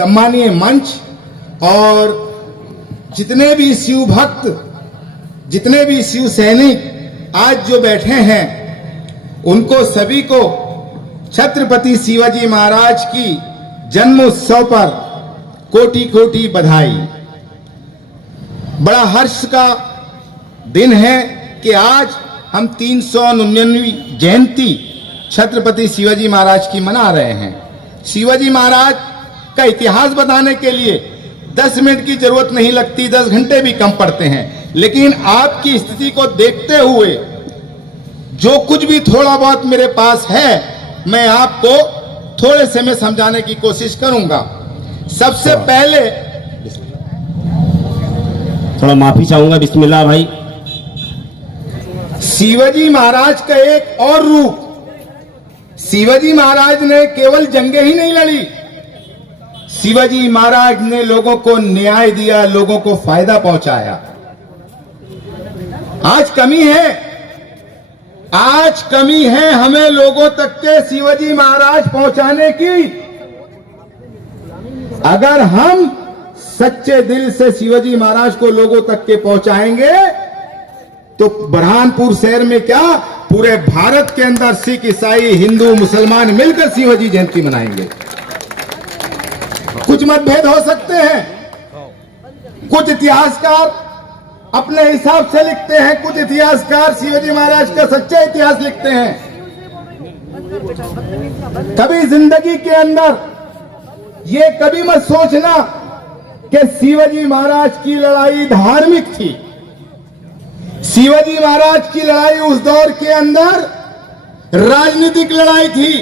सम्मानीय मंच और जितने भी शिव भक्त, जितने भी शिव सैनिक आज जो बैठे हैं, उनको सभी को छत्रपति शिवाजी महाराज की जन्म उत्सव पर कोटि कोटि बधाई। बड़ा हर्ष का दिन है कि आज हम 399वीं जयंती छत्रपति शिवाजी महाराज की मना रहे हैं। शिवाजी महाराज का इतिहास बताने के लिए 10 मिनट की जरूरत नहीं लगती, 10 घंटे भी कम पड़ते हैं। लेकिन आपकी स्थिति को देखते हुए जो कुछ भी थोड़ा बहुत मेरे पास है, मैं आपको थोड़े से में समझाने की कोशिश करूंगा। सबसे पहले थोड़ा माफी चाहूंगा। बिस्मिल्लाह भाई। शिवाजी महाराज का एक और रूप, शिवाजी महाराज ने केवल जंगें ही नहीं लड़ी, शिवाजी महाराज ने लोगों को न्याय दिया, लोगों को फायदा पहुंचाया। आज कमी है, आज कमी है हमें लोगों तक के शिवाजी महाराज पहुंचाने की। अगर हम सच्चे दिल से शिवाजी महाराज को लोगों तक के पहुंचाएंगे तो बुरहानपुर शहर में क्या, पूरे भारत के अंदर सिख, ईसाई, हिंदू, मुसलमान मिलकर शिवाजी जयंती मनाएंगे। कुछ मतभेद हो सकते हैं, कुछ इतिहासकार अपने हिसाब से लिखते हैं, कुछ इतिहासकार शिवाजी महाराज का सच्चा इतिहास लिखते हैं। कभी जिंदगी के अंदर ये कभी मत सोचना कि शिवाजी महाराज की लड़ाई धार्मिक थी। शिवाजी महाराज की लड़ाई उस दौर के अंदर राजनीतिक लड़ाई थी,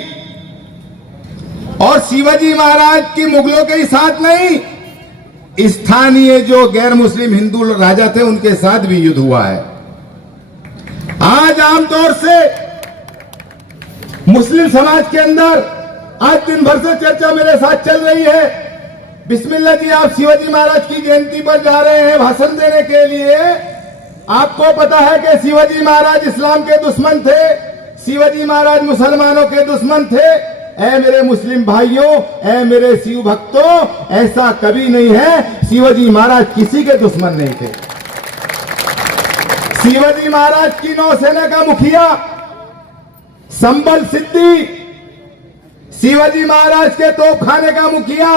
और शिवाजी महाराज की मुगलों के साथ नहीं, स्थानीय जो गैर मुस्लिम हिंदू राजा थे उनके साथ भी युद्ध हुआ है। आज आमतौर से मुस्लिम समाज के अंदर आज दिन भर से चर्चा मेरे साथ चल रही है। बिस्मिल्लाह जी, आप शिवाजी महाराज की जयंती पर जा रहे हैं भाषण देने के लिए। आपको पता है कि शिवाजी महाराज इस्लाम के दुश्मन थे, शिवाजी महाराज मुसलमानों के दुश्मन थे। ऐ मेरे मुस्लिम भाइयों, ऐ मेरे शिव भक्तों, ऐसा कभी नहीं है। शिवाजी महाराज किसी के दुश्मन नहीं थे। शिवाजी महाराज की नौसेना का मुखिया संबल सिद्धि, शिवाजी महाराज के तोपखाने का मुखिया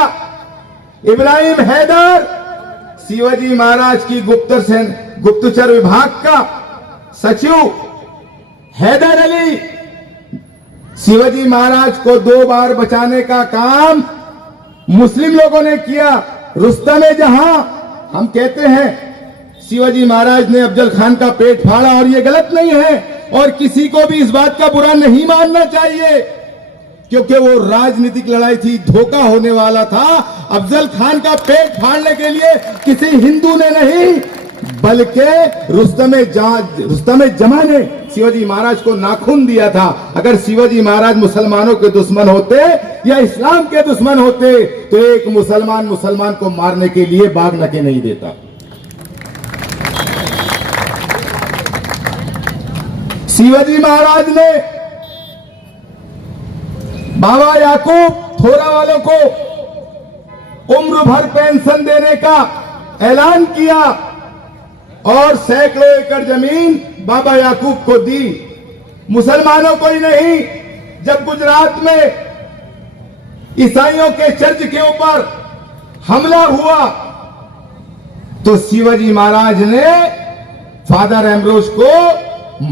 इब्राहिम हैदर, शिवाजी महाराज की गुप्तचर विभाग का सचिव हैदर अली, शिवाजी महाराज को 2 बार बचाने का काम मुस्लिम लोगों ने किया। रुस्तम-ए-जहां हम कहते हैं शिवाजी महाराज ने अफजल खान का पेट फाड़ा, और ये गलत नहीं है, और किसी को भी इस बात का बुरा नहीं मानना चाहिए, क्योंकि वो राजनीतिक लड़ाई थी, धोखा होने वाला था। अफजल खान का पेट फाड़ने के लिए किसी हिंदू ने नहीं, बल्कि रुस्तम-ए-जमां ने शिवाजी महाराज को नाखून दिया था। अगर शिवाजी महाराज मुसलमानों के दुश्मन होते या इस्लाम के दुश्मन होते तो एक मुसलमान को मारने के लिए बाग लगे नहीं देता। शिवाजी महाराज ने बाबा याकूब थोरा वालों को उम्र भर पेंशन देने का ऐलान किया, और सैकड़ों एकड़ जमीन बाबा याकूब को दी। मुसलमानों को ही नहीं, जब गुजरात में ईसाइयों के चर्च के ऊपर हमला हुआ तो शिवाजी महाराज ने फादर एम्ब्रोज को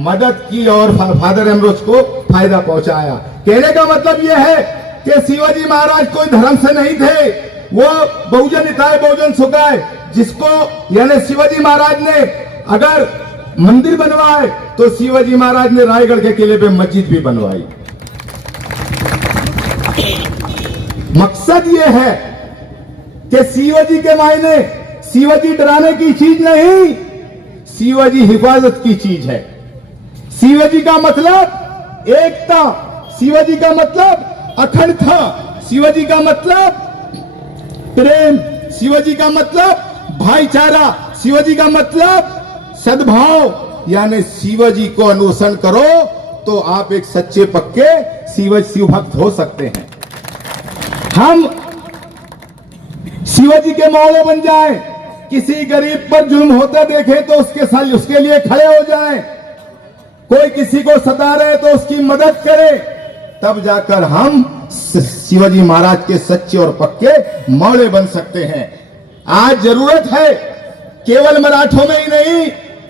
मदद की और फादर एम्ब्रोज को फायदा पहुंचाया। कहने का मतलब यह है कि शिवाजी महाराज कोई धर्म से नहीं थे, वो बहुजन हिताय बहुजन सुखाय, जिसको यानी शिवाजी महाराज ने अगर मंदिर बनवाए तो शिवाजी महाराज ने रायगढ़ के किले पे मस्जिद भी बनवाई। मकसद यह है कि शिवाजी के मायने शिवाजी डराने की चीज नहीं, शिवाजी हिफाजत की चीज है। शिवाजी का मतलब एकता, शिवाजी का मतलब अखंडता, शिवाजी का मतलब प्रेम, शिवाजी का मतलब भाईचारा, शिवाजी का मतलब सद्भाव। यानी शिवाजी को अनुसरण करो तो आप एक सच्चे पक्के शिव भक्त हो सकते हैं। हम शिवाजी के मौले बन जाएं, किसी गरीब पर जुल्म होता देखे तो उसके लिए खड़े हो जाएं, कोई किसी को सता रहे तो उसकी मदद करे, तब जाकर हम शिवाजी महाराज के सच्चे और पक्के मौले बन सकते हैं। आज जरूरत है केवल मराठों में ही नहीं,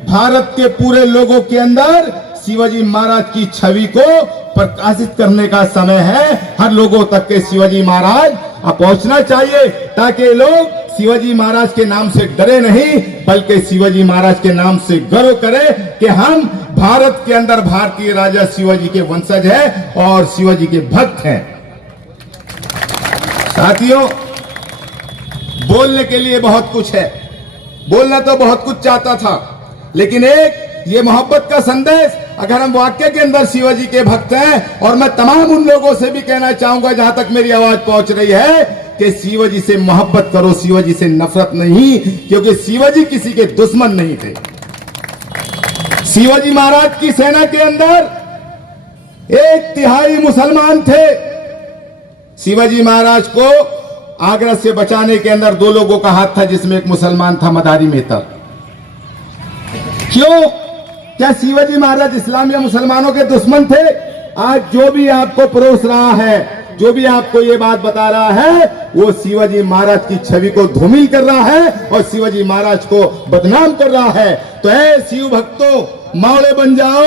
भारत के पूरे लोगों के अंदर शिवाजी महाराज की छवि को प्रकाशित करने का समय है। हर लोगों तक के शिवाजी महाराज पहुंचना चाहिए, ताकि लोग शिवाजी महाराज के नाम से डरे नहीं, बल्कि शिवाजी महाराज के नाम से गर्व करें कि हम भारत के अंदर भारतीय राजा शिवाजी के वंशज हैं और शिवाजी के भक्त हैं। साथियों, बोलने के लिए बहुत कुछ है, बोलना तो बहुत कुछ चाहता था, लेकिन एक ये मोहब्बत का संदेश अगर हम वाक्य के अंदर शिवाजी के भक्त हैं, और मैं तमाम उन लोगों से भी कहना चाहूंगा जहां तक मेरी आवाज पहुंच रही है कि शिवाजी से मोहब्बत करो, शिवाजी से नफरत नहीं, क्योंकि शिवाजी किसी के दुश्मन नहीं थे। शिवाजी महाराज की सेना के अंदर 1/3 मुसलमान थे। शिवाजी महाराज को आगरा से बचाने के अंदर 2 लोगों का हाथ था, जिसमें एक मुसलमान था मदारी मेहतर। क्यों? क्या शिवाजी महाराज इस्लाम या मुसलमानों के दुश्मन थे? आज जो भी आपको परोस रहा है, जो भी आपको ये बात बता रहा है, वो शिवाजी महाराज की छवि को धूमिल कर रहा है और शिवाजी महाराज को बदनाम कर रहा है। तो ऐ शिव भक्तों, मौले बन जाओ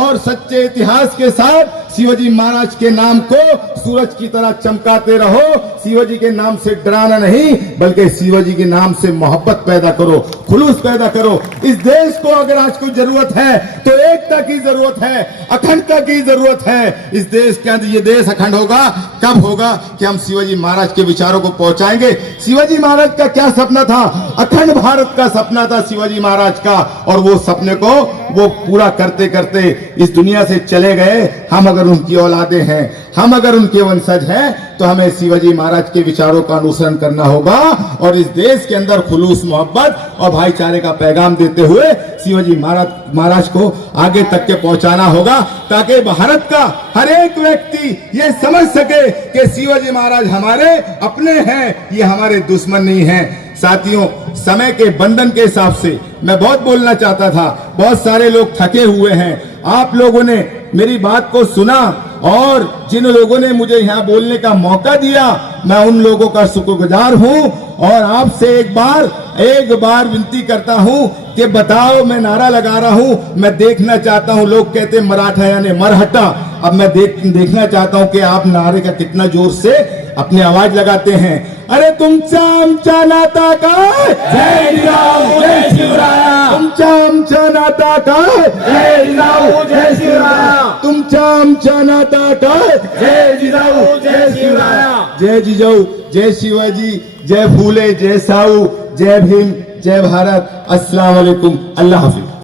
और सच्चे इतिहास के साथ शिवाजी महाराज के नाम को सूरज की तरह चमकाते रहो। शिवाजी के नाम से डराना नहीं, बल्कि शिवाजी के नाम से मोहब्बत पैदा करो, खुलूस पैदा करो। इस देश को अगर आज कोई जरूरत है तो एकता की जरूरत है, अखंडता की जरूरत है। इस देश के अंदर ये देश अखंड होगा कब होगा कि हम शिवाजी महाराज के विचारों को पहुंचाएंगे। शिवाजी महाराज का क्या सपना था? अखंड भारत का सपना था शिवाजी महाराज का, और वो सपने को वो पूरा करते करते इस दुनिया से चले गए। हम अगर उनकी औलादे हैं, हम अगर उनके वंशज हैं, तो हमें शिवाजी महाराज के विचारों का अनुसरण करना होगा और इस देश के अंदर खुलूस, मोहब्बत और भाईचारे का पैगाम देते हुए शिवाजी महाराज को आगे तक के पहुंचाना होगा, ताकि भारत का हर एक व्यक्ति ये समझ सके कि शिवाजी महाराज हमारे अपने हैं, ये हमारे दुश्मन नहीं हैं। साथियों, समय के बंधन के हिसाब से मैं बहुत बोलना चाहता था, बहुत सारे लोग थके हुए हैं। आप लोगों ने मेरी बात को सुना और जिन लोगों ने मुझे यहाँ बोलने का मौका दिया, मैं उन लोगों का शुक्रगुजार हूँ। और आपसे एक बार विनती करता हूँ कि बताओ, मैं नारा लगा रहा हूँ, मैं देखना चाहता हूँ। लोग कहते मराठा यानी मरहट्टा, अब मैं देखना चाहता हूँ कि आप नारे का कितना जोर से अपनी आवाज लगाते हैं। अरे तुमचा आमचा नाता काय, जय जिजाऊ जय शिवराया। तुमचा आमचा नाता काय, जय जिजाऊ जय शिवराया। तुमचा आमचा नाता काय, जय जिजाऊ जय शिवराया। जय जिजाऊ जय शिवाजी, जय फूले, जय साऊ, जय भीम, जय भारत। अस्सलाम वालेकुम, अल्लाह हाफिज।